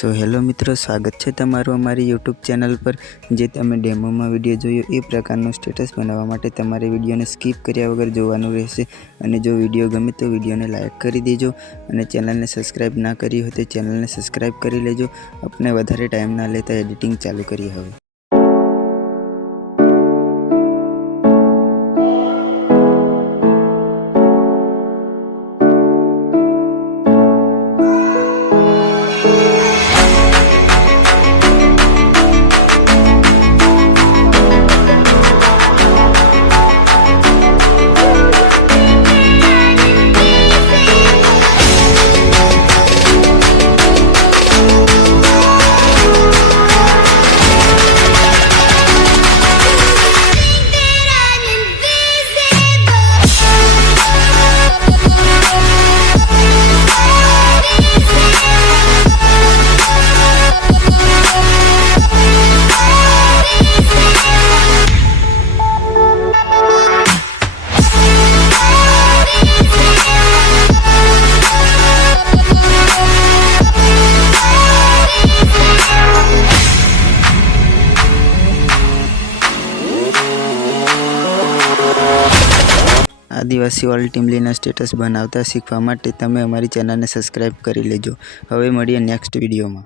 So hello मित्रों, स्वागत है तमारू अमारी यूट्यूब चैनल पर। जे तमे डेमो में विडियो जोयो ए प्रकारनो स्टेटस बनावा माटे तमारे विडियो ने स्कीप कर्या वगर जोवानुं रहेशे। अने जो विडियो गमे तो विडियो ने लाइक करी देजो अने चैनल ने सब्सक्राइब ना करी हो तो चैनल ने सब्सक्राइब करी लेजो। अपने वधारे टाइम ना लेता एडिटिंग चालू करिए हवे। आदिवासी वाली टीमलीना स्टेटस बनावता शीखवा माटे तमे अमारी चैनल ने सब्सक्राइब करी लेजो। हवे मळीए नेक्स्ट विडियो में।